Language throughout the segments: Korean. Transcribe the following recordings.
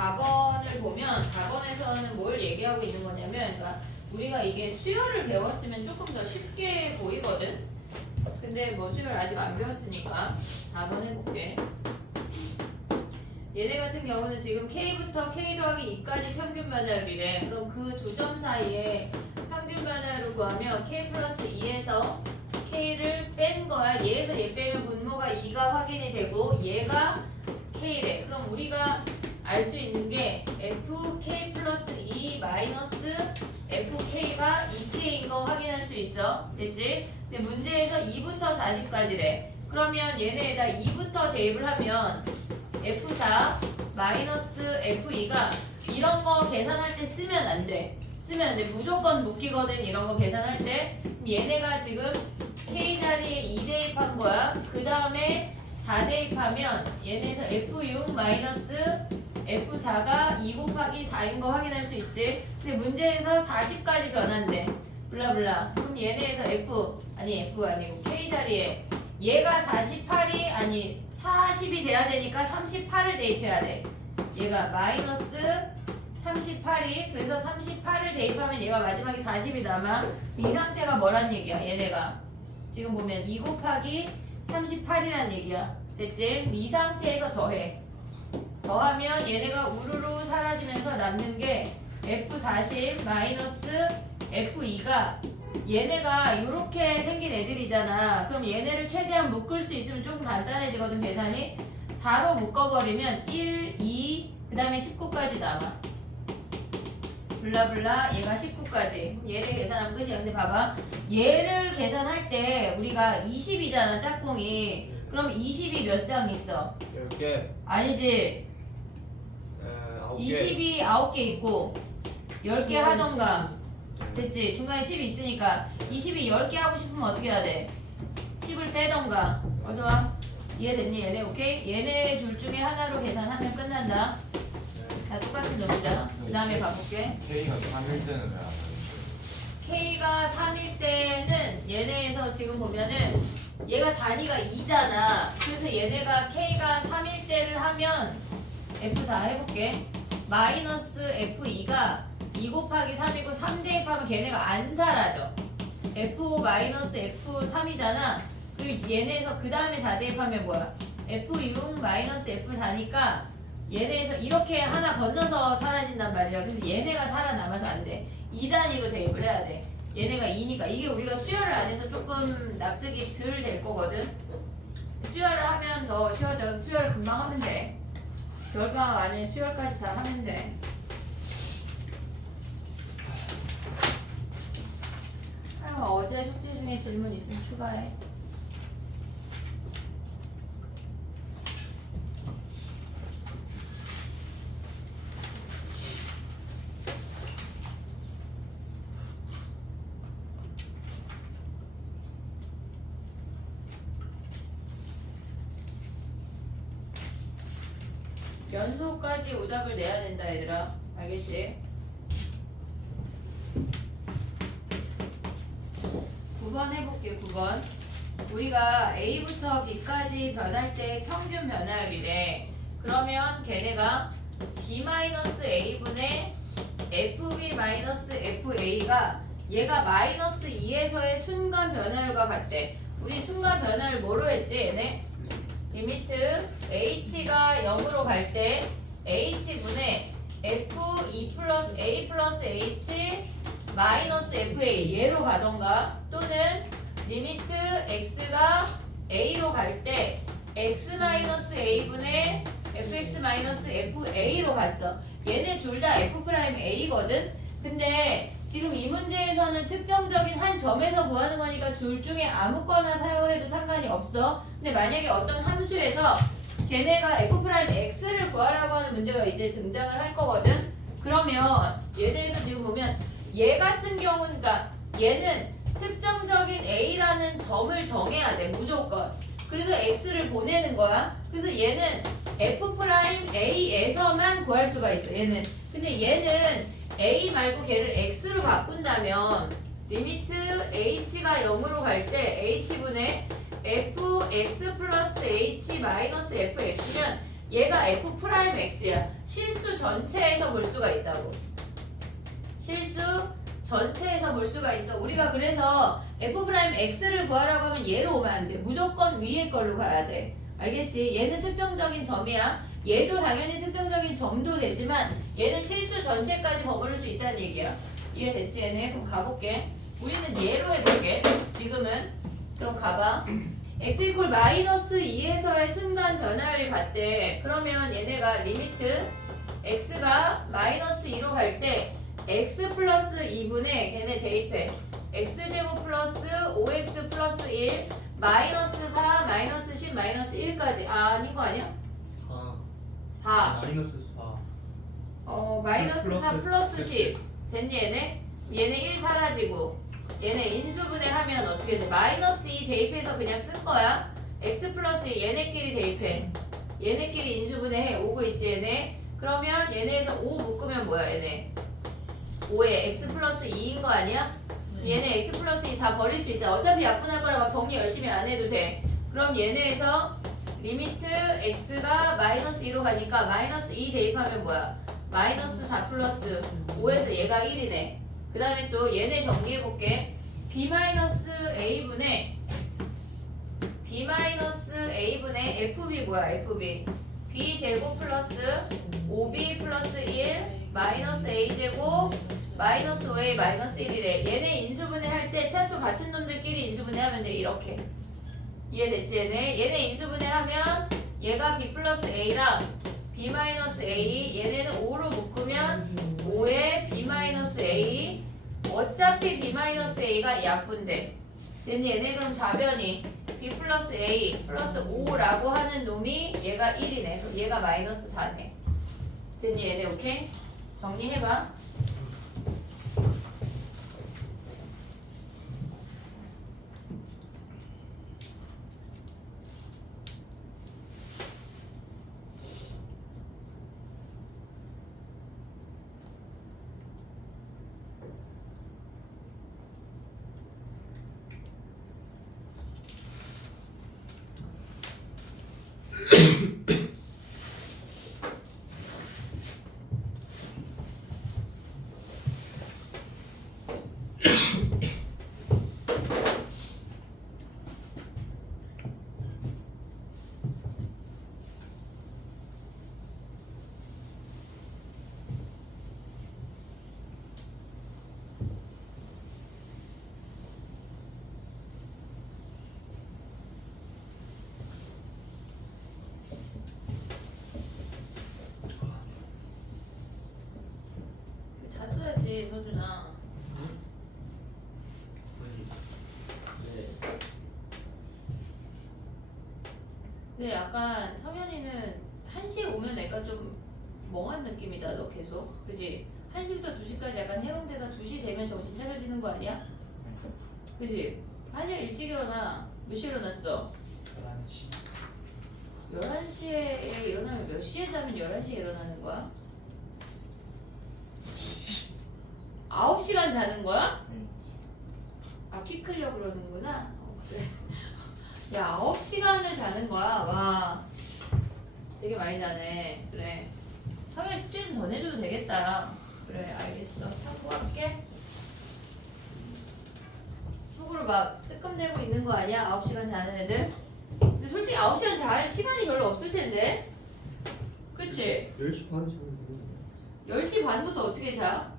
4번을 보면 4번에서는 뭘 얘기하고 있는 거냐면 그러니까 우리가 이게 수열을 배웠으면 조금 더 쉽게 보이거든. 근데 뭐 수열 아직 안 배웠으니까 4번 해볼게. 얘네 같은 경우는 지금 K부터 K 더하기 2까지 평균 변화율이래. 그럼 그 두 점 사이에 평균 변화율을 구하면 K 플러스 2에서 K를 뺀 거야. 얘에서 얘 빼면 분모가 2가 확인이 되고 얘가 K래. 그럼 우리가 알 수 있는 게 FK 플러스 2 마이너스 FK가 2K인 거 확인할 수 있어. 됐지? 근데 문제에서 2부터 40까지래. 그러면 얘네에다 2부터 대입을 하면 F4 마이너스 F2가 이런 거 계산할 때 쓰면 안 돼. 쓰면 안 돼. 무조건 묶이거든. 이런 거 계산할 때. 그럼 얘네가 지금 K 자리에 2 대입한 거야. 그 다음에 4 대입하면 얘네에서 F6 마이너스 F4가 2 곱하기 4인 거 확인할 수 있지. 근데 문제에서 40까지 변한대. 블라블라. 그럼 얘네에서 F 아니고 K 자리에 얘가 48이 아니 40이 돼야 되니까 38을 대입해야 돼. 얘가 마이너스 38이 그래서 38을 대입하면 얘가 마지막에 40이 남아. 이 상태가 뭐란 얘기야? 얘네가 지금 보면 2 곱하기 38이란 얘기야. 됐지? 이 상태에서 더해. 더하면 얘네가 우르르 사라지면서 남는 게 F40 마이너스 F2가 얘네가 이렇게 생긴 애들이잖아. 그럼 얘네를 최대한 묶을 수 있으면 조금 간단해지거든 계산이. 4로 묶어버리면 1, 2, 그 다음에 19까지 남아. 블라블라 얘가 19까지. 얘네 계산하면 끝이야. 근데 봐봐. 얘를 계산할 때 우리가 20이잖아 짝꿍이. 그럼 20이 몇 쌍 있어? 10개. 아니지. 9개. 20이 9개 있고 10개 하던가. 됐지? 중간에 10이 있으니까 20이 10개 하고 싶으면 어떻게 해야 돼? 10을 빼던가. 어서 와. 이해됐니? 얘네 오케이? 얘네 둘 중에 하나로 계산하면 끝난다. 다 똑같은 놈이다. 그 다음에 가볼게. K가 3일 때는 왜안 K가 3일 때는 얘네에서 지금 보면은 얘가 단위가 2잖아. 그래서 얘네가 K가 3일 때를 하면 F4 해볼게. 마이너스 F2가 2 곱하기 3이고 3 대입하면 걔네가 안 사라져. F5 마이너스 F3이잖아. 그리고 얘네에서 그 다음에 4 대입하면 뭐야? F6 마이너스 F4니까 얘네에서 이렇게 하나 건너서 사라진단 말이야. 근데 얘네가 살아남아서 안 돼. 2단위로 대입을 해야 돼. 얘네가 2니까 이게 우리가 수열을 안 해서 조금 납득이 덜 될 거거든. 수열을 하면 더 쉬워져. 수열을 금방 하면 돼. 겨울방학 안에 수열까지 다 하면 돼. 아이고 어제 숙제 중에 질문 있으면 추가해. 연소까지 오답을 내야 된다 얘들아. 알겠지? 9번 해볼게. 9번. 우리가 A부터 B까지 변할 때 평균 변화율이래. 그러면 걔네가 B-A분의 FB-FA가 얘가 마이너스 2에서의 순간 변화율과 같대. 우리 순간 변화율 뭐로 했지 얘네? 리미트 h가 0으로 갈 때 h분의 f2 플러스 a 플러스 h 마이너스 fa 얘로 가던가 또는 리미트 x가 a로 갈 때 x 마이너스 a분의 fx 마이너스 fa로 갔어. 얘네 둘 다 f 프라임 a거든. 근데 지금 이 문제에서는 특정적인 한 점에서 구하는 거니까 둘 중에 아무거나 사용을 해도 상관이 없어. 근데 만약에 어떤 함수에서 걔네가 f'x를 구하라고 하는 문제가 이제 등장을 할 거거든. 그러면 얘네에서 지금 보면 얘 같은 경우는 그러니까 얘는 특정적인 a라는 점을 정해야 돼 무조건. 그래서 x를 보내는 거야. 그래서 얘는 f'a에서만 구할 수가 있어. 얘는. 근데 얘는 a 말고 걔를 x로 바꾼다면 리미트 h가 0으로 갈 때 h분의 fx 플러스 h 마이너스 fx면 얘가 f 프라임 x야. 실수 전체에서 볼 수가 있다고. 실수 전체에서 볼 수가 있어. 우리가 그래서 f 프라임 x를 구하라고 하면 얘로 오면 안 돼. 무조건 위에 걸로 가야 돼. 알겠지? 얘는 특정적인 점이야. 얘도 당연히 특정적인 점도 되지만 얘는 실수 전체까지 버무릴 수 있다는 얘기야. 이해됐지 얘네? 그럼 가볼게. 우리는 얘로 해볼게. 지금은. 그럼 가봐. x 이퀄 마이너스 2에서의 순간 변화율이 같대. 그러면 얘네가 리미트 x가 마이너스 2로 갈 때 x 플러스 2분의 걔네 대입해. x제곱 플러스 5x 플러스 1 마이너스 4 마이너스 10 마이너스 1까지. 아닌 거 아니야? 4 마이너스 4 마이너스 4 플러스 10 됐니 얘네? 얘네 1 사라지고 얘네 인수분해 하면 어떻게 돼? 마이너스 2 대입해서 그냥 쓴 거야. x 플러스 2 얘네끼리 대입해. 얘네끼리 인수분해 해. 오고 있지 얘네? 그러면 얘네에서 5 묶으면 뭐야 얘네? 5에 x 플러스 2인 거 아니야? 얘네 x 플러스 2 다 버릴 수 있잖아. 어차피 약분할 거라 막 정리 열심히 안 해도 돼. 그럼 얘네에서 리미트 x가 마이너스 2로 가니까 마이너스 2 대입하면 뭐야? 마이너스 4 플러스 5에서 얘가 1이네. 그 다음에 또 얘네 정리해볼게. b-a분의 fb 뭐야 fb b제곱 플러스 5b 플러스 1 마이너스 a제곱 마이너스 5a 마이너스 1이래. 얘네 인수분해 할 때 차수 같은 놈들끼리 인수분해 하면 돼. 이렇게 이해됐지 얘네 인수분해 하면 얘가 b 플러스 a랑 b 마이너스 a 얘네는 5로 묶으면 5에 b 마이너스 a 어차피 b 마이너스 a가 약분돼. 됐니 얘네? 그럼 좌변이 b 플러스 a 플러스 5라고 하는 놈이 얘가 1이네. 그럼 얘가 마이너스 4네. 됐니 얘네? 오케이? 정리해봐. 자 써야지 서준아. 근데 약간 성현이는 1시에 오면 약간 좀 멍한 느낌이다 너 계속. 그지? 1시부터 2시까지 약간 해롱대다 2시 되면 정신 차려지는 거 아니야? 그지? 1시에 일찍 일어나. 몇 시에 일어났어? 11시 11시에 일어나면 몇 시에 자면 11시에 일어나는 거야? 9시간 자는 거야? 아, 키 크려고 그러는구나. 그래. 야, 9시간을 자는 거야. 와. 되게 많이 자네. 그래. 성현 숙제 좀 더 내줘도 되겠다. 그래, 알겠어. 참고할게. 속으로 막 뜨끔대고 있는 거 아니야? 9시간 자는 애들? 근데 솔직히 9시간 잘 시간이 별로 없을 텐데. 그치? 10시 반 정도 10시 반부터 어떻게 자?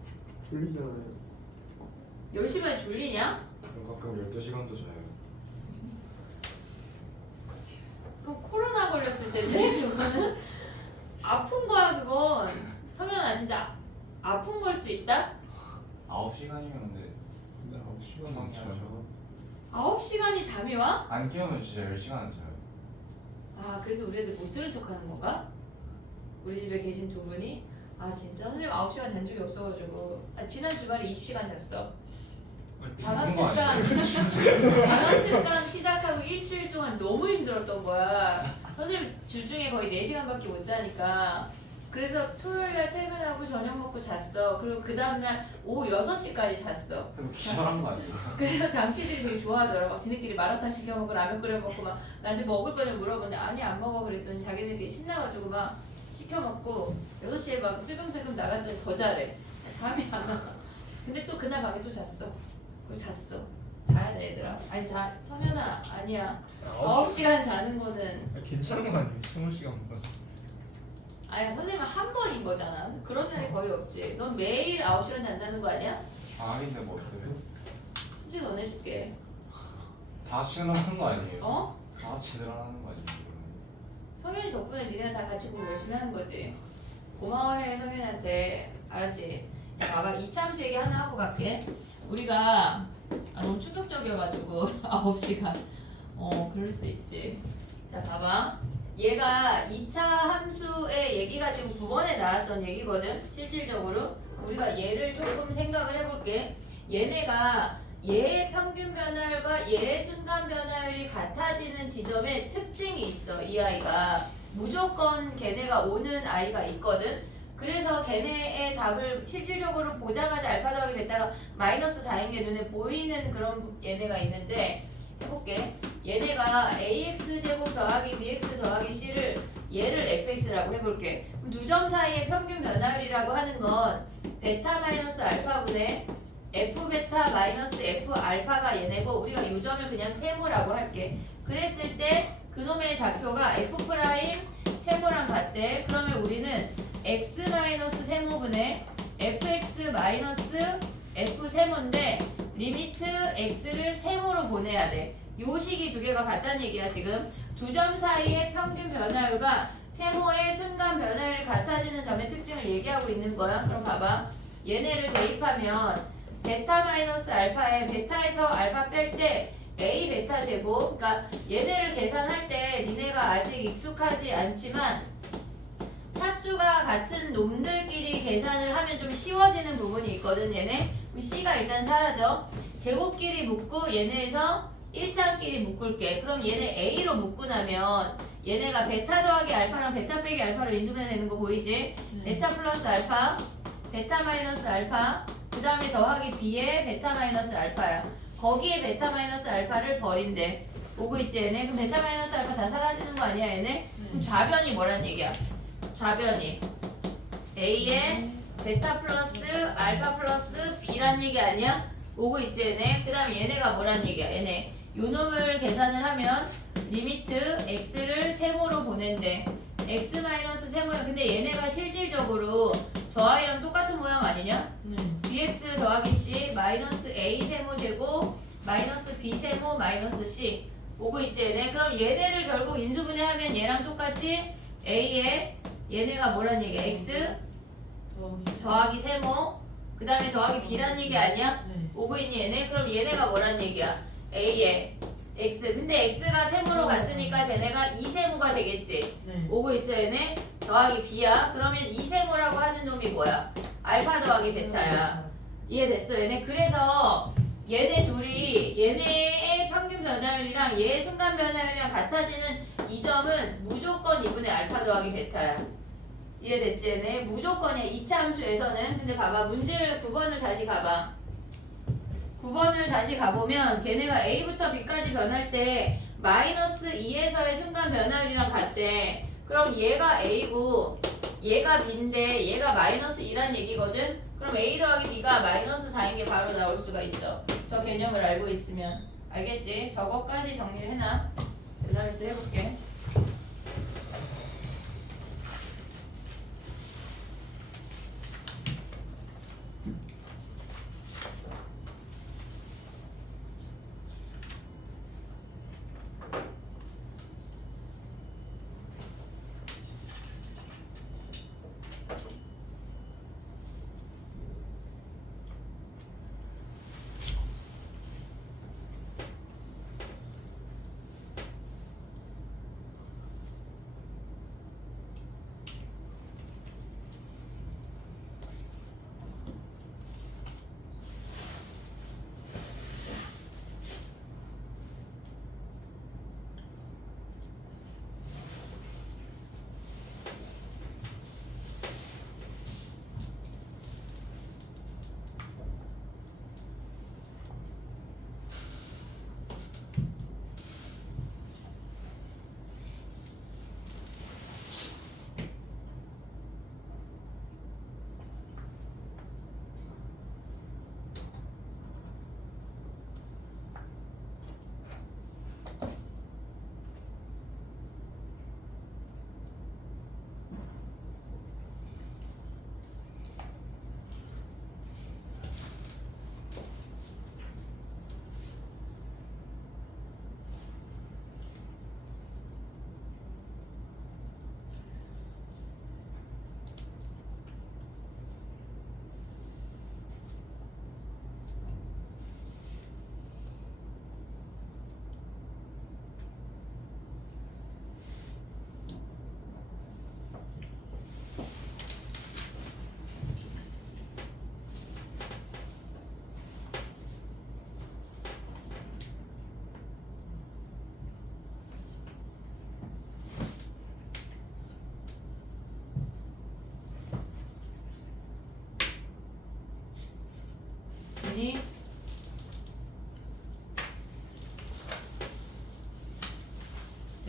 졸리잖아요 10시 반에 졸리냐? 가끔 12시간도 자요. 그럼 코로나 걸렸을 텐데 그거는 아픈 거야 그건. 성현아 진짜 아픈 걸 수 있다? 9시간이면 근데 9시간 자죠. 9시간이 잠이 와? 안 깨우면 진짜 10시간은 자요. 아 그래서 우리 애들 못 들은 척 하는 건가? 우리 집에 계신 두 분이? 아 진짜 선생님 9시간 잔 적이 없어가지고 지난 주말에 20시간 잤어. 방학특강 시작하고 일주일 동안 너무 힘들었던 거야. 선생님 주중에 거의 4시간밖에 못 자니까 그래서 토요일날 퇴근하고 저녁 먹고 잤어. 그리고 그 다음날 오후 6시까지 잤어. 그럼 기절한 거 아니에요? 그래서 장씨들이 되게 좋아하더라. 막 지네끼리 마라탕 시켜 먹고 라면 끓여 먹고 막 나한테 먹을 거냐 물어보는데 아니 안 먹어 그랬더니 자기네끼리 신나가지고 막 시켜 먹고 6시에 막 슬금슬금 나갔더니 더 잘해. 잠이 안 와. 근데 또 그날 밤에 또 잤어. 그리고 잤어. 자야 돼 얘들아. 아니 자 성현아 아니야. 9시간 자는 거는 괜찮은 거 아니에요? 20시간보다. 아니 선생님은 한 번인 거잖아. 그런 날이 거의 없지. 넌 매일 9시간 잔다는 거 아니야? 방학인데 뭐 어때요? 숙제 더 내줄게. 다 같이 일어나는 거 아니에요? 어? 다 같이 일어나는 거 아니에요? 성현이 덕분에 니네가 다 같이 공부 열심히 하는 거지. 고마워해 성현이한테. 알았지? 야 봐봐 이참수 얘기 하나 하고 갈게. 우리가 너무 충격적이어가지고 9시간 그럴 수 있지. 자 봐봐 얘가 2차 함수의 얘기가 지금 9번에 나왔던 얘기거든. 실질적으로 우리가 얘를 조금 생각을 해볼게. 얘네가 얘의 평균 변화율과 얘의 순간 변화율이 같아지는 지점에 특징이 있어. 이 아이가 무조건 걔네가 오는 아이가 있거든. 그래서 걔네의 답을 실질적으로 보자마자 알파 더하기 베타가 마이너스 4인 게 눈에 보이는 그런 얘네가 있는데 해볼게. 얘네가 ax제곱 더하기 bx 더하기 c를 얘를 fx라고 해볼게. 그럼 두 점 사이의 평균 변화율이라고 하는 건 베타 마이너스 알파분의 f 베타 마이너스 f 알파가 얘네고 우리가 이 점을 그냥 세모라고 할게. 그랬을 때 그놈의 좌표가 f 프라임 세모랑 같대. 그러면 우리는 x 마이너스 세모분의 fx 마이너스 f 세모인데 리미트 x를 세모로 보내야 돼. 요 식이 두 개가 같다는 얘기야. 지금 두 점 사이의 평균 변화율과 세모의 순간 변화율이 같아지는 점의 특징을 얘기하고 있는 거야. 그럼 봐봐. 얘네를 대입하면 베타 마이너스 알파에 베타에서 알파 뺄 때 a 베타 제곱. 그러니까 얘네를 계산할 때 니네가 아직 익숙하지 않지만 차수가 같은 놈들끼리 계산을 하면 좀 쉬워지는 부분이 있거든. 얘네 그럼 c가 일단 사라져. 제곱끼리 묶고 얘네에서 1차끼리 묶을게. 그럼 얘네 a로 묶고 나면 얘네가 베타 더하기 알파랑 베타 빼기 알파로 인수분해 되는 거 보이지? 베타 플러스 알파, 베타 마이너스 알파, 그 다음에 더하기 b에 베타 마이너스 알파야. 거기에 베타 마이너스 알파를 버린대. 오고 있지 얘네? 그럼 베타 마이너스 알파 다 사라지는 거 아니야 얘네? 그럼 좌변이 뭐란 얘기야? 좌변이 a에 베타 플러스 알파 플러스 b란 얘기 아니야? 오고 있지 얘네? 그 다음에 얘네가 뭐란 얘기야 얘네? 요 놈을 계산을 하면 리미트 x를 세모로 보낸대. x 마이너스 세모야. 근데 얘네가 실질적으로 저 아이랑 똑같은 모양 아니냐? bx 더하기 c 마이너스 a 세모 제곱 마이너스 b 세모 마이너스 c 오고 있지 얘네? 그럼 얘네를 결국 인수분해하면 얘랑 똑같이 a에 얘네가 뭐란 얘기야? x 더하기 세모 그 다음에 더하기 b란 얘기 아니야? 오고 있니 얘네? 그럼 얘네가 뭐란 얘기야? a에 x 근데 x가 세모로 갔으니까 쟤네가 2세모가 되겠지. 오고 있어 얘네? 더하기 b야. 그러면 2세모라고 하는 놈이 뭐야? 알파 더하기 베타야. 이해됐어 얘네? 그래서 얘네 둘이 얘네의 평균 변화율이랑 얘의 순간 변화율이랑 같아지는 이 점은 무조건 2분의 알파 더하기 베타야. 이해됐지 얘네? 무조건이야 2차 함수에서는. 근데 봐봐 문제를 9번을 다시 가봐. 9번을 다시 가보면 걔네가 a부터 b까지 변할 때 마이너스 2에서의 순간 변화율이랑 같대. 그럼 얘가 a고 얘가 b인데 얘가 마이너스 2란 얘기거든? 그럼 a 더하기 b가 마이너스 4인 게 바로 나올 수가 있어. 저 개념을 알고 있으면. 알겠지? 저거까지 정리를 해놔. 그 다음에 또 해볼게.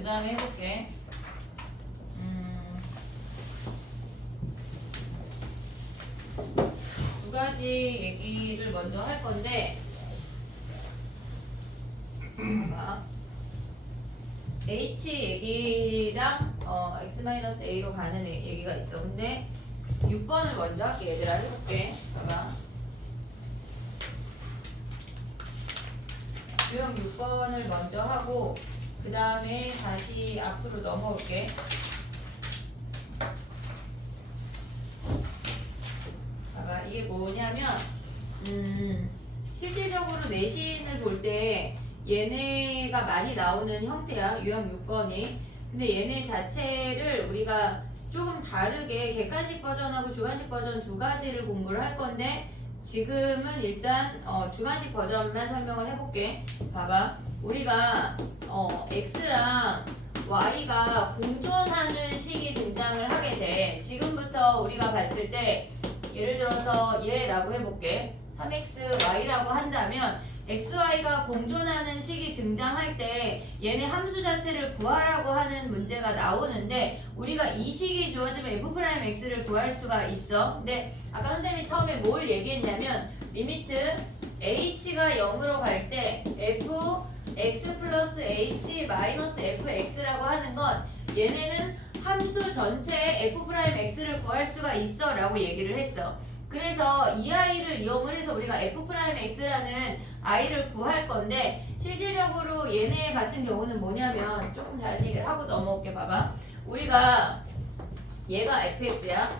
그 다음에 해볼게. 두 가지 얘기를 먼저 할 건데, 봐봐. H 얘기랑 X-A로 가는 얘기가 있어. 근데 6번을 먼저 할게. 얘들아 해볼게. 봐봐. 유형 6번을 먼저 하고 그 다음에 다시 앞으로 넘어올게. 봐봐. 이게 뭐냐면 실질적으로 내신을 볼 때 얘네가 많이 나오는 형태야. 유형 6번이. 근데 얘네 자체를 우리가 조금 다르게 객관식 버전하고 주관식 버전 두 가지를 공부를 할 건데 지금은 일단 주관식 버전만 설명을 해볼게. 봐봐. 우리가 X랑 Y가 공존하는 식이 등장을 하게 돼. 지금부터 우리가 봤을 때 예를 들어서 얘라고 해볼게. 3xy라고 한다면 xy가 공존하는 식이 등장할 때 얘네 함수 자체를 구하라고 하는 문제가 나오는데 우리가 이 식이 주어지면 f'x를 구할 수가 있어. 근데 아까 선생님이 처음에 뭘 얘기했냐면 리미트 h가 0으로 갈 때 fx 플러스 h 마이너스 fx라고 하는 건 얘네는 함수 전체에 f'x를 구할 수가 있어 라고 얘기를 했어. 그래서 이 아이를 이용을 해서 우리가 f'x라는 아이를 구할 건데 실질적으로 얘네 같은 경우는 뭐냐면 조금 다른 얘기를 하고 넘어올게. 봐봐. 우리가 얘가 fx야.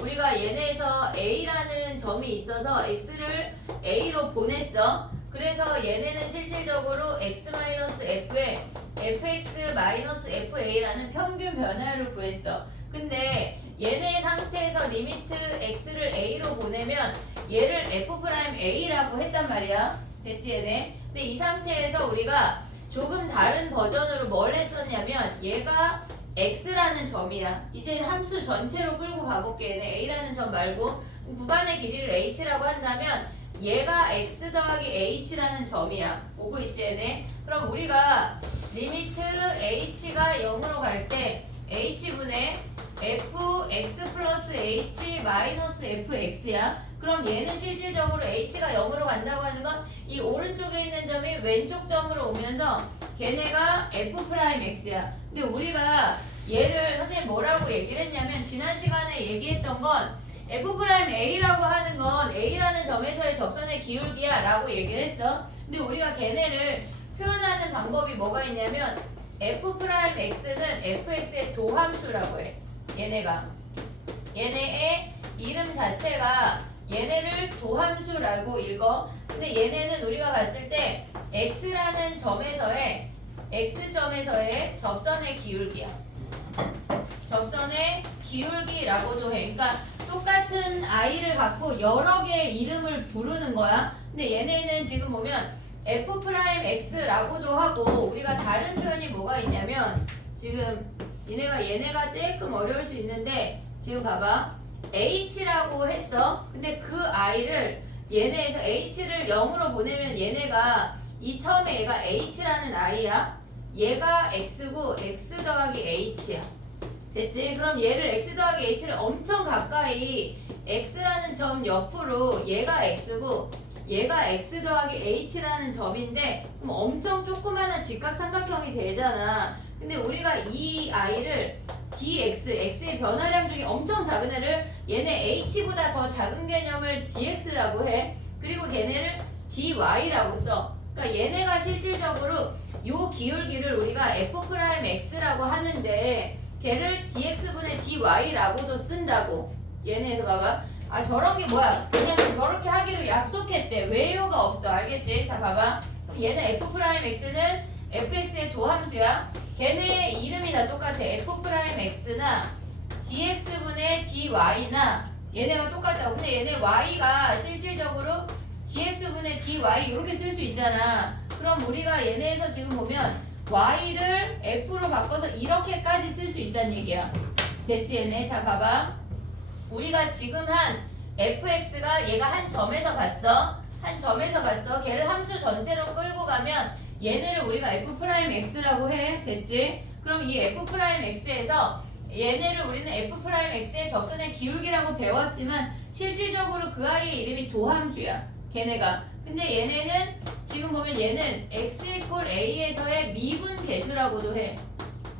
우리가 얘네에서 a라는 점이 있어서 x를 a로 보냈어. 그래서 얘네는 실질적으로 x-f에 fx-fa라는 평균 변화를 구했어. 근데 얘네 상태에서 리미트 x를 a로 보내면 얘를 f'a라고 했단 말이야. 됐지 얘네? 근데 이 상태에서 우리가 조금 다른 버전으로 뭘 했었냐면 얘가 x라는 점이야. 이제 함수 전체로 끌고 가볼게. 얘네 a라는 점 말고 구간의 길이를 h라고 한다면 얘가 x 더하기 h라는 점이야. 오고 있지 얘네? 그럼 우리가 리미트 h가 0으로 갈 때 h분의 fx 플러스 h 마이너스 fx야. 그럼 얘는 실질적으로 h가 0으로 간다고 하는 건 이 오른쪽에 있는 점이 왼쪽 점으로 오면서 걔네가 f'x야. 근데 우리가 얘를 선생님 뭐라고 얘기를 했냐면 지난 시간에 얘기했던 건 f'a라고 하는 건 a라는 점에서의 접선의 기울기야 라고 얘기를 했어. 근데 우리가 걔네를 표현하는 방법이 뭐가 있냐면 f'x는 fx의 도함수라고 해. 얘네의 이름 자체가 얘네를 도함수라고 읽어. 근데 얘네는 우리가 봤을 때 x라는 점에서의 x점에서의 접선의 기울기야. 접선의 기울기라고도 해. 그러니까 똑같은 아이를 갖고 여러 개의 이름을 부르는 거야. 근데 얘네는 지금 보면 f'x라고도 하고 우리가 다른 표현이 뭐가 있냐면 지금 얘네가 조금 어려울 수 있는데 지금 봐봐. h라고 했어. 근데 그 i를 얘네에서 h를 0으로 보내면 얘네가 이 처음에 얘가 h라는 i야. 얘가 x고 x 더하기 h야. 됐지? 그럼 얘를 x 더하기 h를 엄청 가까이 x라는 점 옆으로 얘가 x고 얘가 x 더하기 h라는 점인데 그럼 엄청 조그마한 직각삼각형이 되잖아. 근데 우리가 이 i를 x의 변화량 중에 엄청 작은 애를 얘네 h보다 더 작은 개념을 dx라고 해. 그리고 걔네를 dy라고 써. 그러니까 얘네가 실질적으로 요 기울기를 우리가 f'x라고 하는데 걔를 dx분의 dy라고도 쓴다고. 얘네에서 봐봐. 아 저런 게 뭐야. 그냥 저렇게 하기로 약속했대. 외요가 없어. 알겠지? 자 봐봐. 그럼 얘는 f'x는 fx의 도함수야. 걔네의 이름이 다 똑같아. f'x나 dx분의 dy나 얘네가 똑같다고. 근데 얘네 y가 실질적으로 dx분의 dy 이렇게 쓸 수 있잖아. 그럼 우리가 얘네에서 지금 보면 y를 f로 바꿔서 이렇게까지 쓸 수 있다는 얘기야. 됐지 얘네? 자 봐봐. 우리가 지금 한 fx가 얘가 한 점에서 봤어. 한 점에서 봤어. 걔를 함수 전체로 끌고 가면 얘네를 우리가 f'x라고 해. 됐지? 그럼 이 F'X에서 얘네를 우리는 F'X의 접선의 기울기라고 배웠지만 실질적으로 그 아이의 이름이 도함수야. 걔네가. 근데 얘네는 지금 보면 얘는 X = A에서의 미분 계수라고도 해.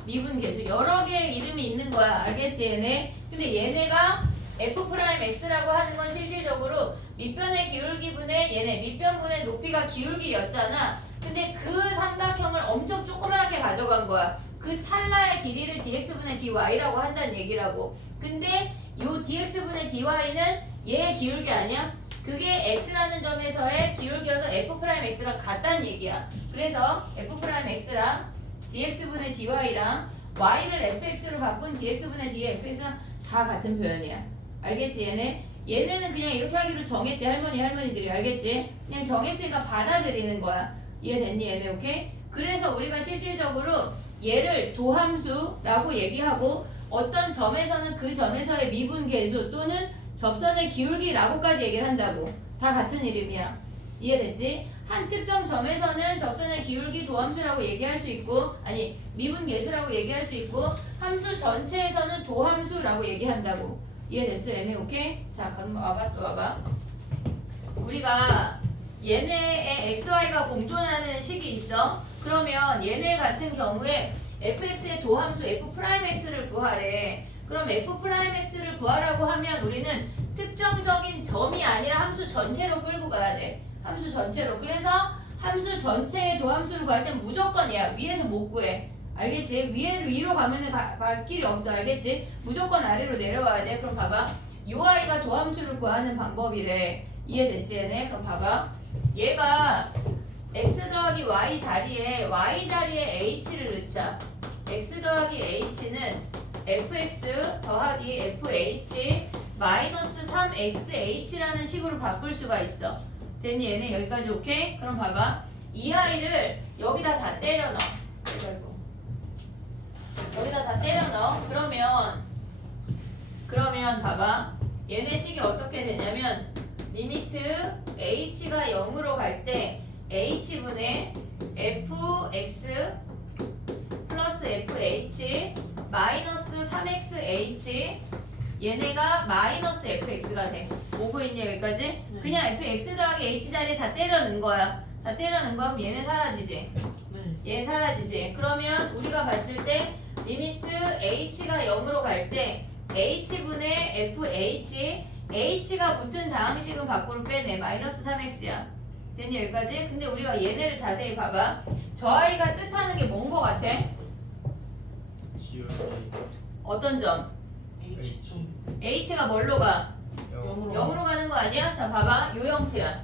미분 계수. 여러 개의 이름이 있는 거야. 알겠지 얘네? 근데 얘네가 F'X라고 하는 건 실질적으로 밑변의 기울기분의 얘네 밑변분의 높이가 기울기였잖아. 근데 그 삼각형을 엄청 조그맣게 가져간 거야. 그 찰나의 길이를 dx분의 dy라고 한다는 얘기라고. 근데 요 dx분의 dy는 얘의 기울기 아니야? 그게 x라는 점에서의 기울기여서 f'x랑 같다는 얘기야. 그래서 f'x랑 dx분의 dy랑 y를 fx로 바꾼 dx분의 dfx랑 다 같은 표현이야. 알겠지 얘네? 얘네는 그냥 이렇게 하기로 정했대. 할머니들이. 알겠지? 그냥 정했으니까 받아들이는 거야. 이해됐니 얘네? 오케이? 그래서 우리가 실질적으로 얘를 도함수라고 얘기하고 어떤 점에서는 그 점에서의 미분계수 또는 접선의 기울기라고까지 얘기를 한다고. 다 같은 이름이야. 이해됐지? 한 특정 점에서는 접선의 기울기 도함수라고 얘기할 수 있고 아니 미분계수라고 얘기할 수 있고 함수 전체에서는 도함수라고 얘기한다고. 이해됐어 얘네? 오케이? 자 그럼 와봐 또 와봐. 우리가 얘네의 xy가 공존하는 식이 있어. 그러면 얘네 같은 경우에 fx의 도함수 f'x를 구하래. 그럼 f'x를 구하라고 하면 우리는 특정적인 점이 아니라 함수 전체로 끌고 가야 돼. 함수 전체로. 그래서 함수 전체의 도함수를 구할 땐 무조건이야. 위에서 못 구해. 알겠지? 위로 가면은 갈 길이 없어. 알겠지? 무조건 아래로 내려와야 돼. 그럼 봐봐. 요 아이가 도함수를 구하는 방법이래. 이해됐지 얘네? 그럼 봐봐. 얘가 x 더하기 y 자리에 h를 넣자. x 더하기 h는 fx 더하기 fh 마이너스 3xh라는 식으로 바꿀 수가 있어. 됐니 얘네? 여기까지 오케이? 그럼 봐봐. 이 아이를 여기다 다 때려 넣어. 여기다 다 때려 넣어. 그러면 봐봐. 얘네 식이 어떻게 되냐면 리미트 h가 0으로 갈 때 h분의 fx 플러스 fh 마이너스 3xh 얘네가 마이너스 fx가 돼. 오고 있냐 여기까지? 그냥 fx 더하기 h 자리에 다 때려 넣은 거야. 다 때려 넣은 거야. 그럼 얘네 사라지지? 얘 사라지지? 그러면 우리가 봤을 때 리미트 h가 0으로 갈 때 h분의 fh h가 붙은 다항식은 밖으로 빼내. 마이너스 3x야. 됐니 여기까지? 근데 우리가 얘네를 자세히 봐봐. 저 아이가 뜻하는 게 뭔 거 같아? 어떤 점? h가 뭘로 가? 0으로 가는 거 아니야? 자 봐봐. 요 형태야.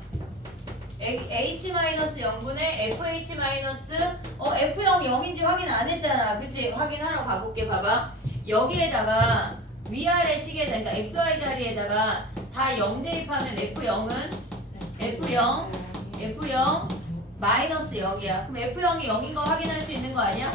h-0분의 fh- f0 0인지 확인 안 했잖아. 그치? 확인하러 가볼게. 봐봐. 여기에다가 위아래 식에다 그러니까 xy 자리에다가 다 0 대입하면 f0 마이너스 0이야. 그럼 f0이 0인 거 확인할 수 있는 거 아니야?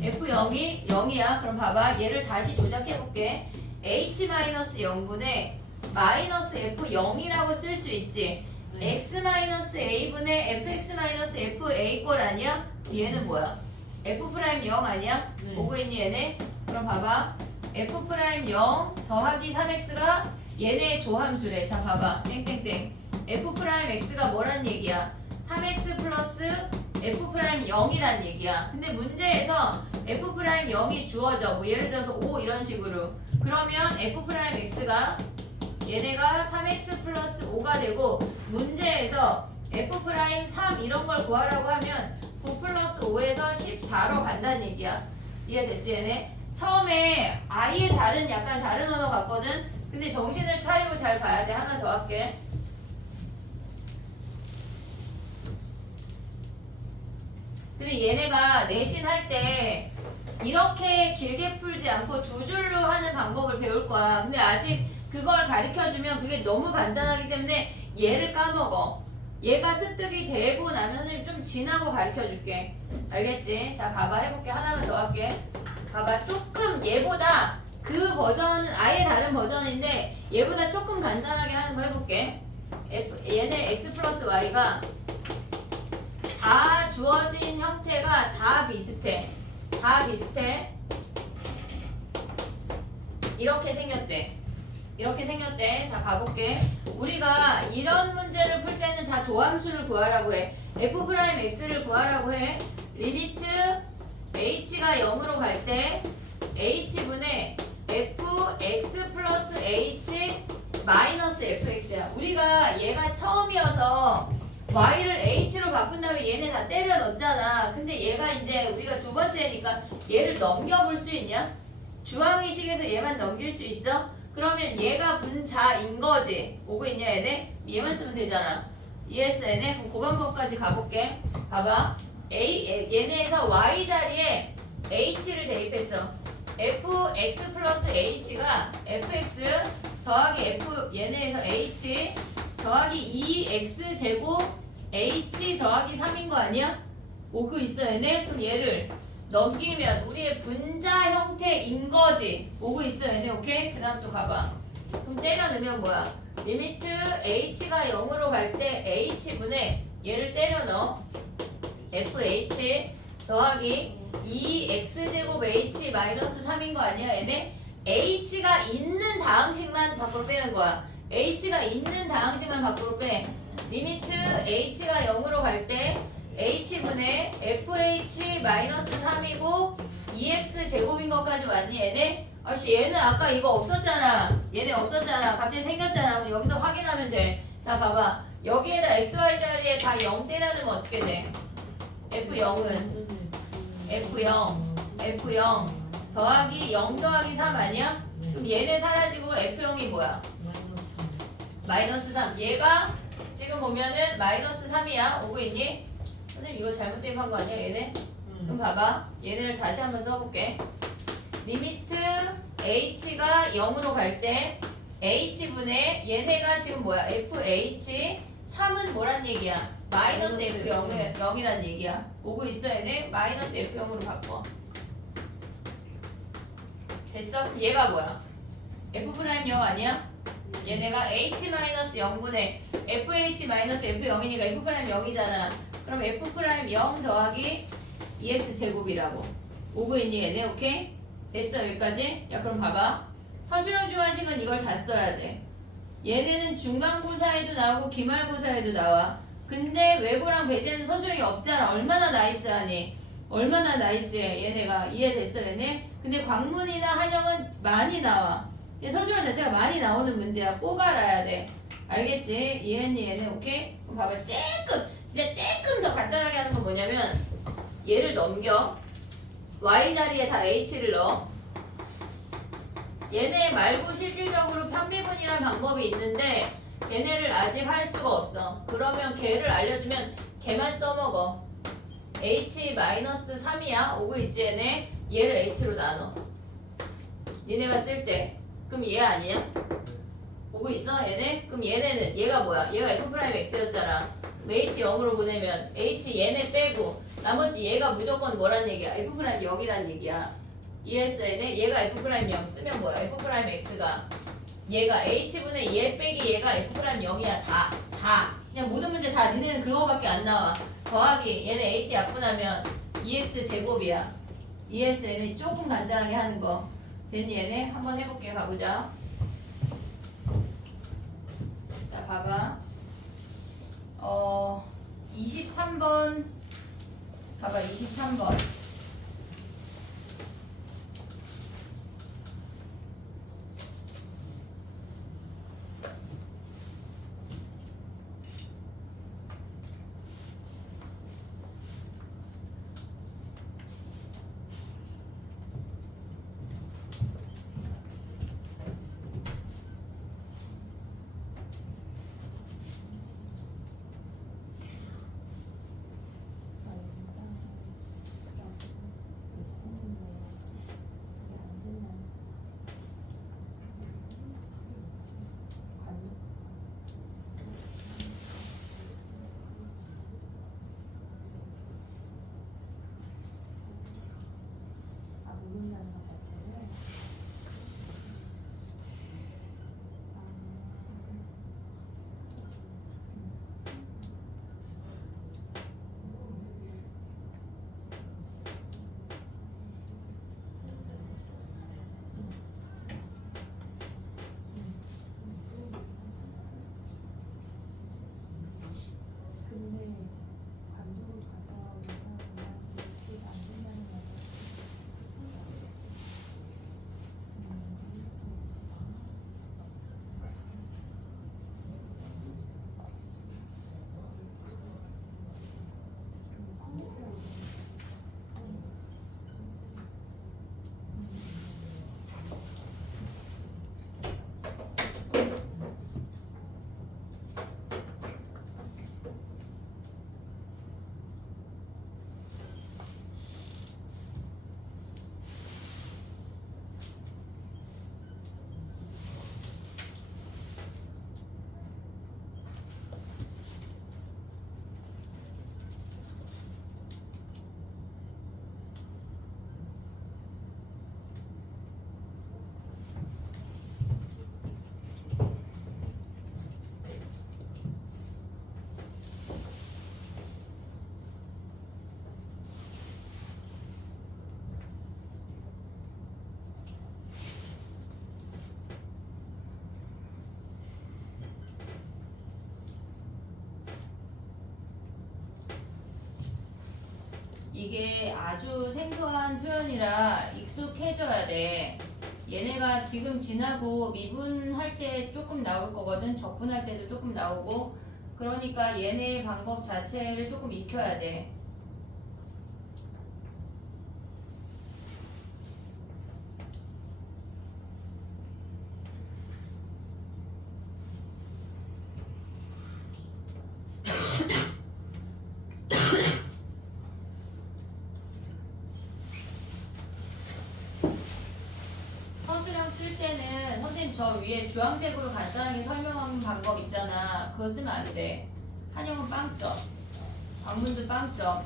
f0이 0이야. 그럼 봐봐. 얘를 다시 조작해볼게. h-0분의 마이너스 f0이라고 쓸 수 있지. x-a분의 fx-fa 꼴 아니야? 얘는 뭐야? f'0 아니야? 오고 있니 얘네? 그럼 봐봐. f'0 더하기 3x가 얘네의 도함수래. 자 봐봐. 땡땡땡. f'x가 뭐란 얘기야? 3x 플러스 f'0이란 얘기야. 근데 문제에서 f'0이 주어져. 뭐 예를 들어서 5 이런 식으로. 그러면 f'x가 얘네가 3x 플러스 5가 되고 문제에서 f'3 이런 걸 구하라고 하면 9 플러스 5에서 14로 간다는 얘기야. 이해됐지 얘네? 처음에 아예 약간 다른 언어 같거든? 근데 정신을 차리고 잘 봐야 돼. 하나 더 할게. 근데 얘네가 내신 할 때 이렇게 길게 풀지 않고 두 줄로 하는 방법을 배울 거야. 근데 아직 그걸 가르쳐주면 그게 너무 간단하기 때문에 얘를 까먹어. 얘가 습득이 되고 나면 선생님 좀 지나고 가르쳐줄게. 알겠지? 자 가봐. 해볼게. 하나만 더 할게. 봐봐. 조금 얘보다 그 버전은 아예 다른 버전인데 얘보다 조금 간단하게 하는 거 해볼게. 얘네 x 플러스 y가 다 주어진 형태가 다 비슷해. 다 비슷해. 이렇게 생겼대. 이렇게 생겼대. 자, 가볼게. 우리가 이런 문제를 풀 때는 다 도함수를 구하라고 해. f'x를 구하라고 해. 리미트 h가 0으로 갈 때 h분의 fx 플러스 h 마이너스 fx야. 우리가 얘가 처음이어서 y를 h로 바꾼 다음에 얘네 다 때려 넣었잖아. 근데 얘가 이제 우리가 두 번째니까 얘를 넘겨볼 수 있냐? 주황의식에서 얘만 넘길 수 있어? 그러면 얘가 분자인 거지. 오고 있냐 얘네? 얘만 쓰면 되잖아. 이해했어 얘네? 그럼 그 방법까지 가볼게. 봐봐. 얘네에서 y 자리에 h를 대입했어. fx 플러스 h가 fx 더하기 f 얘네에서 h 더하기 2x 제곱 h 더하기 3인 거 아니야? 오고 있어 얘네? 그럼 얘를 넘기면 우리의 분자 형태인 거지. 오고 있어 얘네. 오케이? 그 다음 또 가봐. 그럼 때려 넣으면 뭐야? 리미트 h가 0으로 갈 때 h분의 얘를 때려 넣어. fh 더하기 2x제곱 h 마이너스 3인 거 아니야 얘네? h가 있는 다항식만 밖으로 빼는 거야. h가 있는 다항식만 밖으로 빼. 리미트 h가 0으로 갈 때 h분의 fh 마이너스 3이고 2x 제곱인 것까지 왔니 얘네? 아씨 얘는 아까 이거 없었잖아. 얘네 없었잖아. 갑자기 생겼잖아. 그럼 여기서 확인하면 돼. 자 봐봐. 여기에다 xy 자리에 다 0 때려 넣으면 어떻게 돼? f0은 f0 더하기 0 더하기 3 아니야? 그럼 얘네 사라지고 f0이 뭐야? 마이너스 3. 얘가 지금 보면은 마이너스 3이야. 오고 있니? 선생님 이거 잘못 대입한 거 아니야 얘네? 그럼 봐봐. 얘네를 다시 한번 써볼게. 리미트 h가 0으로 갈 때 h분의 얘네가 지금 뭐야? fh 3은 뭐란 얘기야? 마이너스 f0이란 얘기야. 오고 있어 얘네? 마이너스 f0으로 바꿔. 됐어? 얘가 뭐야? f'0 아니야? 얘네가 h-0분의 fh-f0이니까 f'0이잖아. 그럼 f'0 더하기 2x 제곱이라고. 오고 있니 얘네? 오케이? 됐어 여기까지? 야 그럼 봐봐. 서술형 중하식은 이걸 다 써야 돼. 얘네는 중간고사에도 나오고 기말고사에도 나와. 근데 외고랑 배제는 서술형이 없잖아. 얼마나 나이스하니? 얼마나 나이스해 얘네가. 이해됐어 얘네? 근데 광문이나 한영은 많이 나와. 서술형 자체가 많이 나오는 문제야. 꼭 알아야 돼. 알겠지? 이해했니 얘네? 오케이? 그럼 봐봐. 진짜 조금 더 간단하게 하는 건 뭐냐면 얘를 넘겨. y 자리에 다 h를 넣어. 얘네 말고 실질적으로 편미분이라는 방법이 있는데 걔네를 아직 할 수가 없어. 그러면 걔를 알려주면 걔만 써먹어. h-3이야. 오고 있지 얘네? 얘를 h로 나눠. 니네가 쓸 때. 그럼 얘 아니야? 오고 있어 얘네? 그럼 얘네는 얘가 뭐야? 얘가 f'x였잖아. h 0으로 보내면 h 얘네 빼고 나머지 얘가 무조건 뭐란 얘기야? f'0이란 얘기야. 이해했어 얘네? 얘가 f'0 쓰면 뭐야? f'x가 얘가 h분의 얘 빼기 얘가 f'0이야. 다 그냥 모든 문제 다 니네는 그거밖에 안 나와. 더하기 얘네 h 약분하면 2x 제곱이야. 이해했어 얘네? 조금 간단하게 하는 거 됐니 얘네? 한번 해볼게. 가보자. 자 봐봐. 23번 봐봐. 23번 이게 아주 생소한 표현이라 익숙해져야 돼. 얘네가 지금 지나고 미분할 때 조금 나올 거거든. 적분할 때도 조금 나오고. 그러니까 얘네 방법 자체를 조금 익혀야 돼. 서술형 쓸 때는 선생님 저 위에 주황색으로 간단하게 설명한 방법 있잖아. 그거 쓰면 안 돼. 한영은 빵점, 광문도 빵점.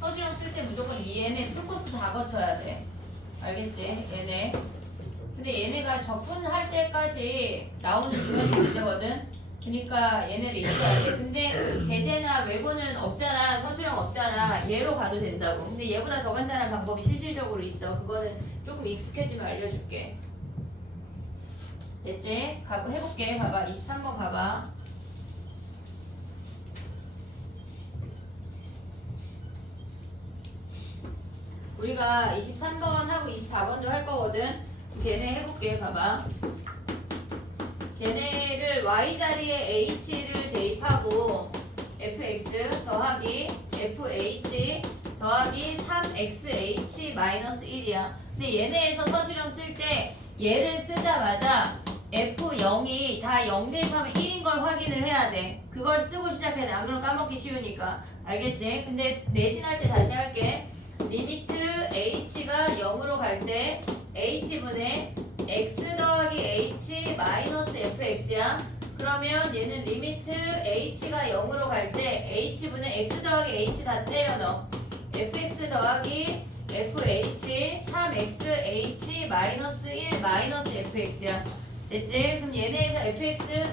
서술형 쓸 때 무조건 얘네 풀코스 다 거쳐야 돼. 알겠지? 얘네. 근데 얘네가 적분할 때까지 나오는 중요한 문제거든. 그러니까 얘네를 익혀야 돼. 근데 배제나 외고는 없잖아. 서술형 없잖아. 얘로 가도 된다고. 근데 얘보다 더 간단한 방법이 실질적으로 있어. 그거는 조금 익숙해지면 알려줄게. 됐지? 해볼게. 봐봐. 23번 가봐. 우리가 23번하고 24번도 할 거거든. 걔네 해볼게. 봐봐. 걔네를 y자리에 h를 대입하고 fx 더하기 fh 더하기 3xh 마이너스 1이야. 근데 얘네에서 서술형 쓸 때 얘를 쓰자마자 f0이 다 0 대입하면 1인 걸 확인을 해야 돼. 그걸 쓰고 시작해야 돼. 안 그러면 까먹기 쉬우니까. 알겠지? 근데 내신할 때 다시 할게. 리미트 h가 0으로 갈 때 h분의 x 더하기 h 마이너스 fx야. 그러면 얘는 리미트 h가 0으로 갈 때 h분의 x 더하기 h 다 때려 넣어. fx 더하기 fh 3xh 마이너스 1 마이너스 fx야. 됐지? 그럼 얘네에서 fx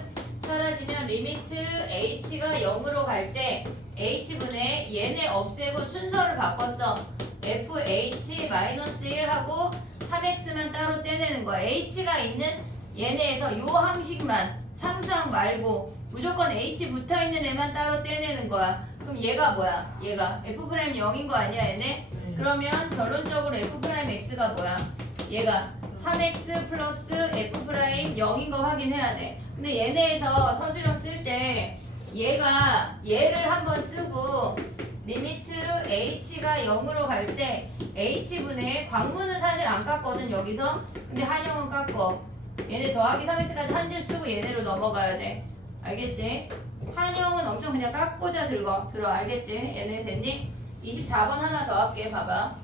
사라지면 리미트 h가 0으로 갈 때 h분의 얘네 없애고 순서를 바꿨어. fh 마이너스 1하고 3x만 따로 떼내는 거야. h가 있는 얘네에서 요 항식만 상수항 말고 무조건 h 붙어있는 애만 따로 떼내는 거야. 그럼 얘가 뭐야? 얘가 f'0인 거 아니야 얘네? 그러면 결론적으로 f'x가 뭐야? 얘가 3x 플러스 f'0인 거 확인해야 돼. 근데 얘네에서 서술형 쓸 때 얘를 한번 쓰고 리미트 h가 0으로 갈 때 h분의 광문은 사실 안 깎거든 여기서. 근데 한영은 깎어. 얘네 더하기 3x까지 한 줄 쓰고 얘네로 넘어가야 돼. 알겠지? 한영은 엄청 그냥 깎고자 들어. 알겠지? 얘네 됐니? 24번 하나 더 할게. 봐봐.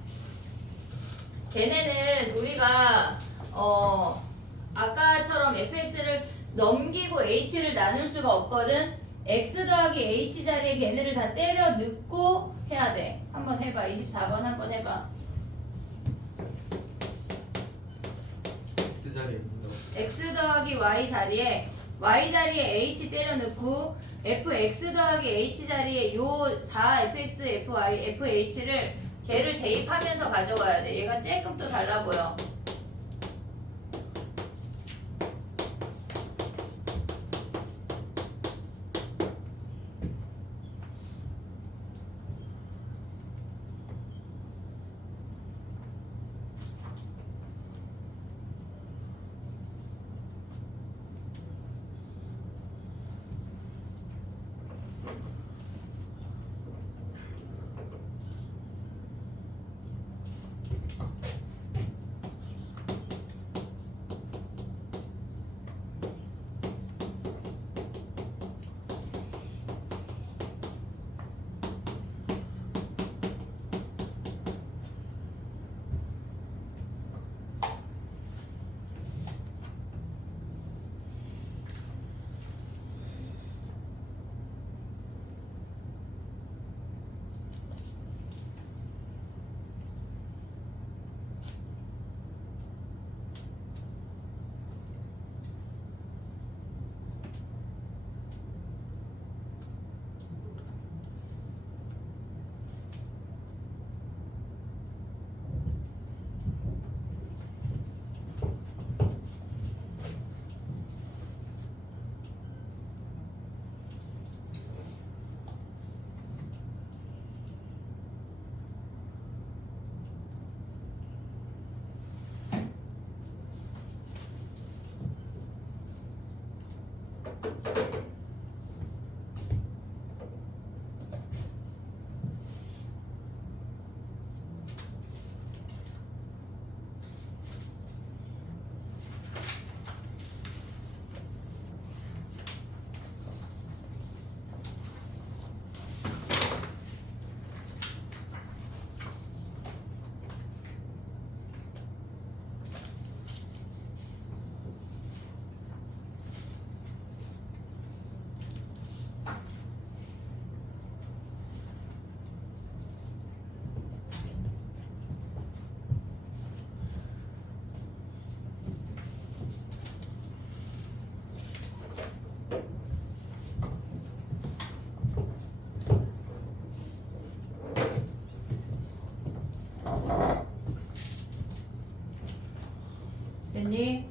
걔네는 우리가 아까처럼 fx를 넘기고 h를 나눌 수가 없거든. x 더하기 h 자리에 걔네를 다 때려 넣고 해야 돼. 한번 해봐. 24번 한번 해봐. X자리에 있는 x 더하기 y 자리에 h 때려 넣고 fx 더하기 h 자리에 요 4fx, fy, fh를 걔를 대입하면서 가져가야 돼. 얘가 조금 또 달라 보여. 곱하기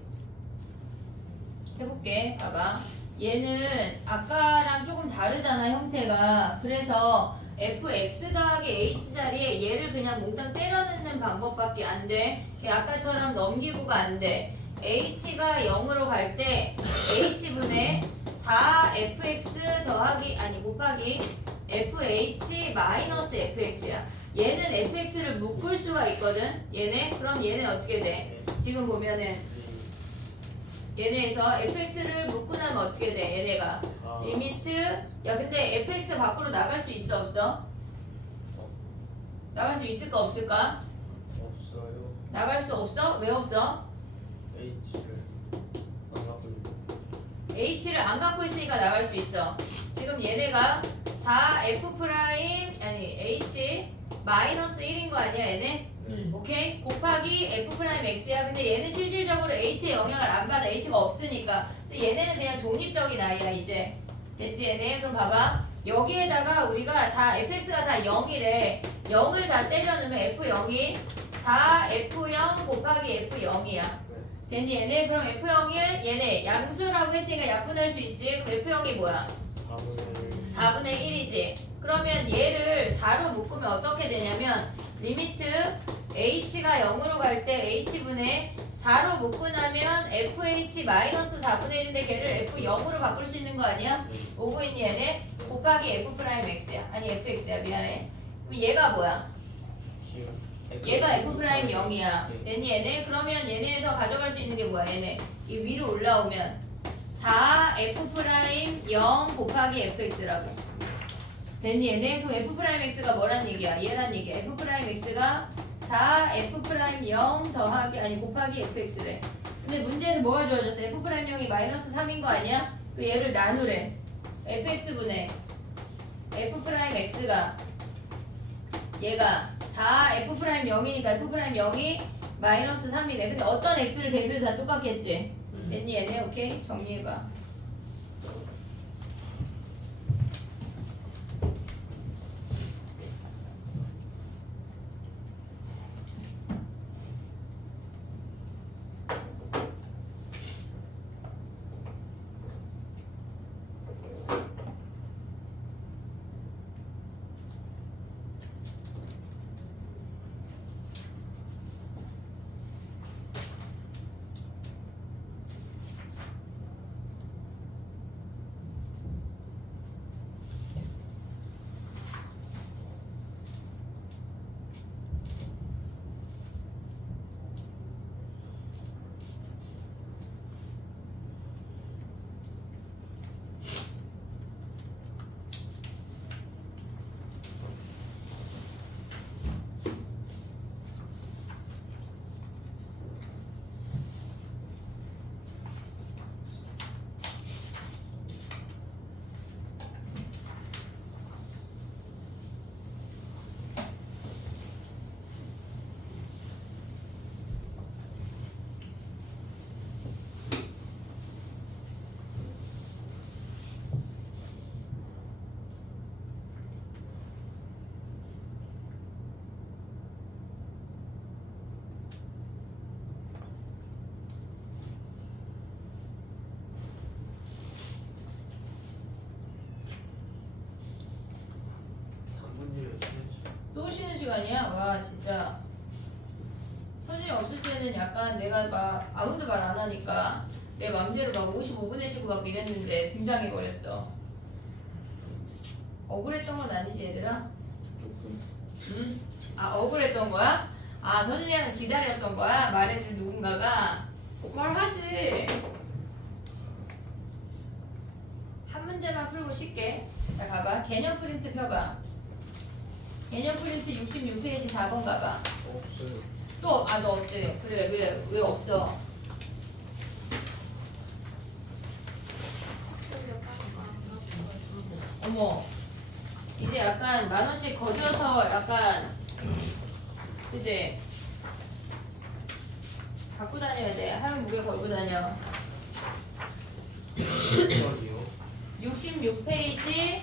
해볼게. 봐봐. 얘는 아까랑 조금 다르잖아, 형태가. 그래서 fx 더하기 h 자리에 얘를 그냥 몽땅 때려 넣는 방법밖에 안 돼. 걔 아까처럼 넘기고가 안 돼. h가 0으로 갈 때 h분의 4fx 더하기 아니 곱하기 fh 마이너스 fx야. 얘는 fx를 묶을 수가 있거든. 얘네. 그럼 얘네 어떻게 돼? 지금 보면은 얘네에서 fx를 묶고 나면 어떻게 돼? 얘네가 리미트. 야 근데 fx 밖으로 나갈 수 있어 없어? 나갈 수 있을까 없을까? 없어요. 나갈 수 없어? 왜 없어? H를 안 갖고 있는. h를 안 갖고 있으니까 나갈 수 있어. 지금 얘네가 4f 프라임 아니 h 마이너스 1인 거 아니야 얘네? 오케이? 곱하기 f 프라임 x야. 근데 얘는 실질적으로 h의 영향을 안 받아. h가 없으니까. 그래서 얘네는 그냥 독립적인 아이야 이제. 됐지 얘네? 그럼 봐봐. 여기에다가 우리가 다 fx가 다 0이래. 0을 다 때려 넣으면 f0이 4f0 곱하기 f0이야. 됐니 얘네? 그럼 f0은 얘네 양수라고 했으니까 약분할 수 있지. 그럼 f0이 뭐야? 4분의 1이지. 그러면 얘를 4로 묶으면 어떻게 되냐면 리미트 h가 0으로 갈 때 h분의 4로 묶고 나면 fh 마이너스 4분의 1인데 걔를 f0으로 바꿀 수 있는 거 아니야? 오고 있니 얘네? 곱하기 f 프라임 x야. 아니 fx야 미안해. 그럼 얘가 뭐야? 얘가 f 프라임 0이야. 됐니 얘네? 그러면 얘네에서 가져갈 수 있는 게 뭐야 얘네? 이 위로 올라오면 4f 프라임 0 곱하기 fx라고. 됐니 얘네? 그럼 f 프라임 x가 뭐란 얘기야? 얘란 얘기야. f 프라임 x가 4f 프라임 0 더하기 아니 곱하기 fx래. 근데 문제에서 뭐가 주어졌어? f 프라임 0이 마이너스 3인 거 아니야? 그 얘를 나누래. fx분의 f 프라임 x가 얘가 4f 프라임 0이니까 f 프라임 0이 마이너스 3이네. 근데 어떤 x를 대입해도 다 똑같겠지? 됐니 얘네? 오케이? 정리해봐. 또 쉬는 시간이야? 와 진짜 선생님 없을 때는 약간 내가 막 아무도 말 안 하니까 내 맘대로 막 55분에 쉬고 막 이랬는데 등장해버렸어. 억울했던 건 아니지 얘들아? 조금. 응? 아 억울했던 거야? 아 선생님은 기다렸던 거야? 말해줄 누군가가? 말하지. 한 문제만 풀고 쉽게. 자 가봐. 개념 프린트 펴봐. 개념 프린트 66페이지 4번 가봐. 없어요. 또, 아, 너 없지? 그래, 왜 없어? 어머, 이제 약간 10,000원씩 거들어서 약간, 그지? 갖고 다녀야 돼. 하얀 무게 걸고 다녀. 66페이지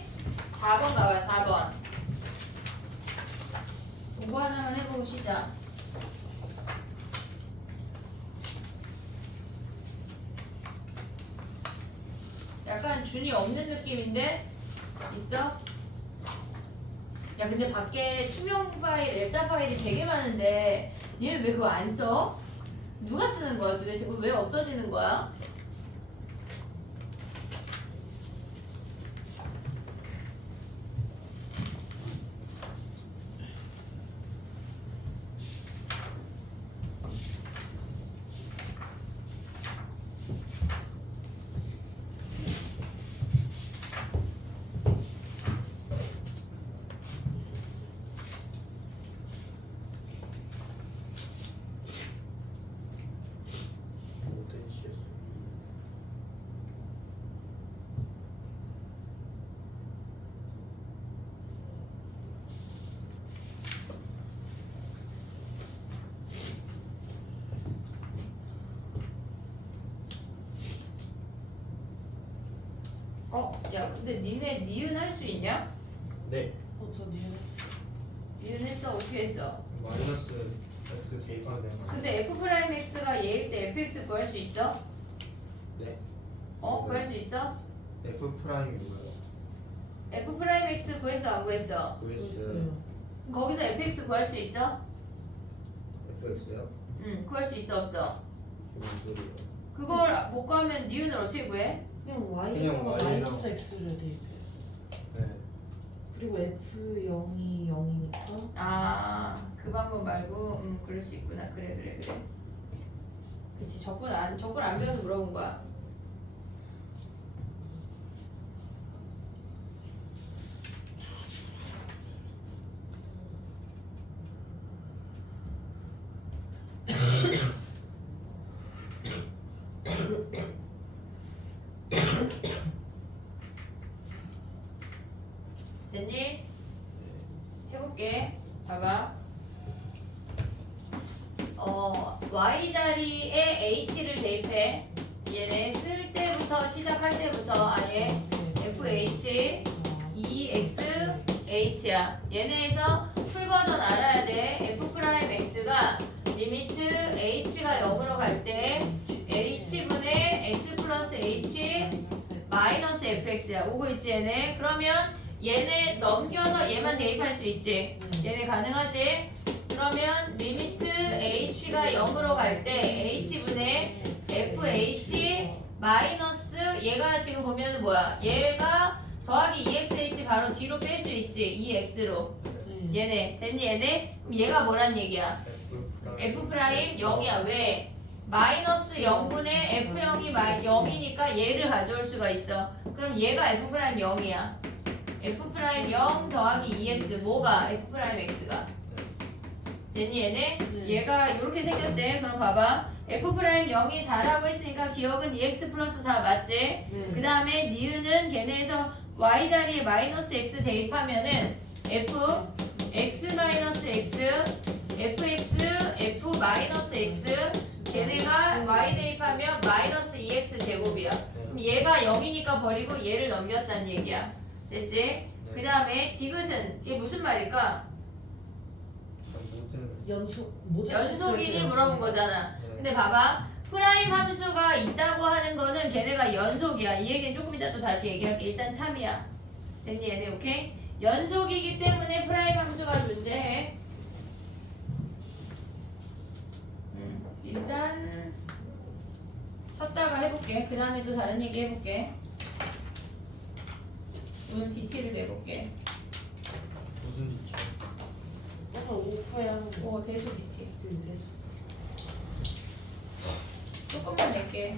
4번 가봐, 4번. 공부 하나만 해보고 쉬자. 약간 준이 없는 느낌인데 있어? 야 근데 밖에 투명 파일, 액자 파일이 되게 많은데 얘는 왜 그거 안 써? 누가 쓰는 거야 도대체? 그거 왜 없어지는 거야? 모든 실수. 야 근데 니네 니은 할 수 있냐? 네. 저 미안했어. 니은 했어? 어떻게 했어? 마이너스 x 대입하면 되는 거 아니에요? 근데 f 프라임 x가 얘일 때 fx 구할 수 있어? 네. 구할 수 있어? f 프라임이 뭐예요? f 프라임 x 구했어 안 구했어? vs 거기서 fx 구할 수 있어? fx요? 응 구할 수 있어 없어? 무슨 소리예요? 그걸 못 구하면 니은을 어떻게 구해? 그냥 그냥 Y랑 Y랑. 마이너스 X를 대입해. 네. 그리고 F0이 0이니까 그 방법 말고 그럴 수 있구나. 그래. 그치 적분 안 배워서 물어본 거야. 됐니? 해볼게. 봐봐. y 자리에 h를 대입해. 얘네 쓸 때부터 시작할 때부터 아예 fh 2xh야. 얘네에서 풀 버전 알아야 돼. f 프라임 x가 리미트 h가 0으로 갈 때 h분의 x 플러스 h 마이너스 fx야. 오고 있지 얘네. 그러면 얘네 넘겨서 얘만 대입할 수 있지. 얘네 가능하지? 그러면 리미트 h가 0으로 갈 때 h분의 fh 마이너스 얘가 지금 보면은 뭐야? 얘가 더하기 2xh 바로 뒤로 뺄 수 있지. 2x로. 얘네 됐니 얘네? 그럼 얘가 뭐란 얘기야? f 프라임 0이야. 왜? 마이너스 0분의 f0이 0이니까 얘를 가져올 수가 있어. 그럼 얘가 f 프라임 0이야. f 프라임 0 더하기 2x 뭐가 f 프라임 x가 됐니 얘네? 얘가 이렇게 생겼대. 그럼 봐봐. f 프라임 0이 4라고 했으니까 기억은 2x 플러스 4 맞지? 그 다음에 니은은 걔네에서 y 자리에 마이너스 x 대입하면은 f x 마이너스 x fx f 마이너스 x 걔네가 y 대입하면 마이너스 2x 제곱이야. 그럼 얘가 0이니까 버리고 얘를 넘겼다는 얘기야. 됐지? 그 다음에 디귿은 이게 무슨 말일까? 연속이니 물어본 거잖아. 근데 봐봐. 프라임 함수가 있다고 하는 거는 걔네가 연속이야. 이 얘기는 조금 이따 또 다시 얘기할게. 일단 참이야. 됐니 얘네 오케이? 연속이기 때문에 프라임 함수가 존재해. 일단 쉬었다가 해볼게. 그 다음에 또 다른 얘기 해볼게. 오늘 DT를 내볼게. 무슨 일이죠? 아까 오프에 하는 거 대수 DT. 됐어. 조금만 낼게.